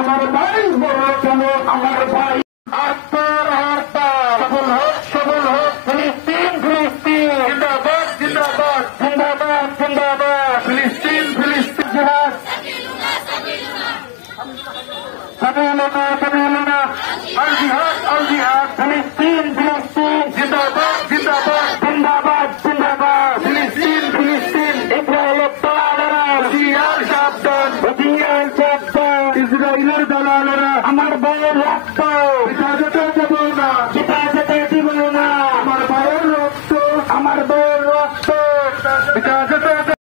আমার ভাই বড় কেন আমার ভাই আত্মহত্যা সফল হোক সফল হোক ফিলিস্তিন ফিলিস্তিন জিন্দাবাদ জিন্দাবাদ জিন্দাবাদ জিন্দাবাদ ফিলিস্তিন ফিলিস্তিন জিহাদ সাবিলুনা সাবিলুনা আল জিহাদ ফিলিস্তিন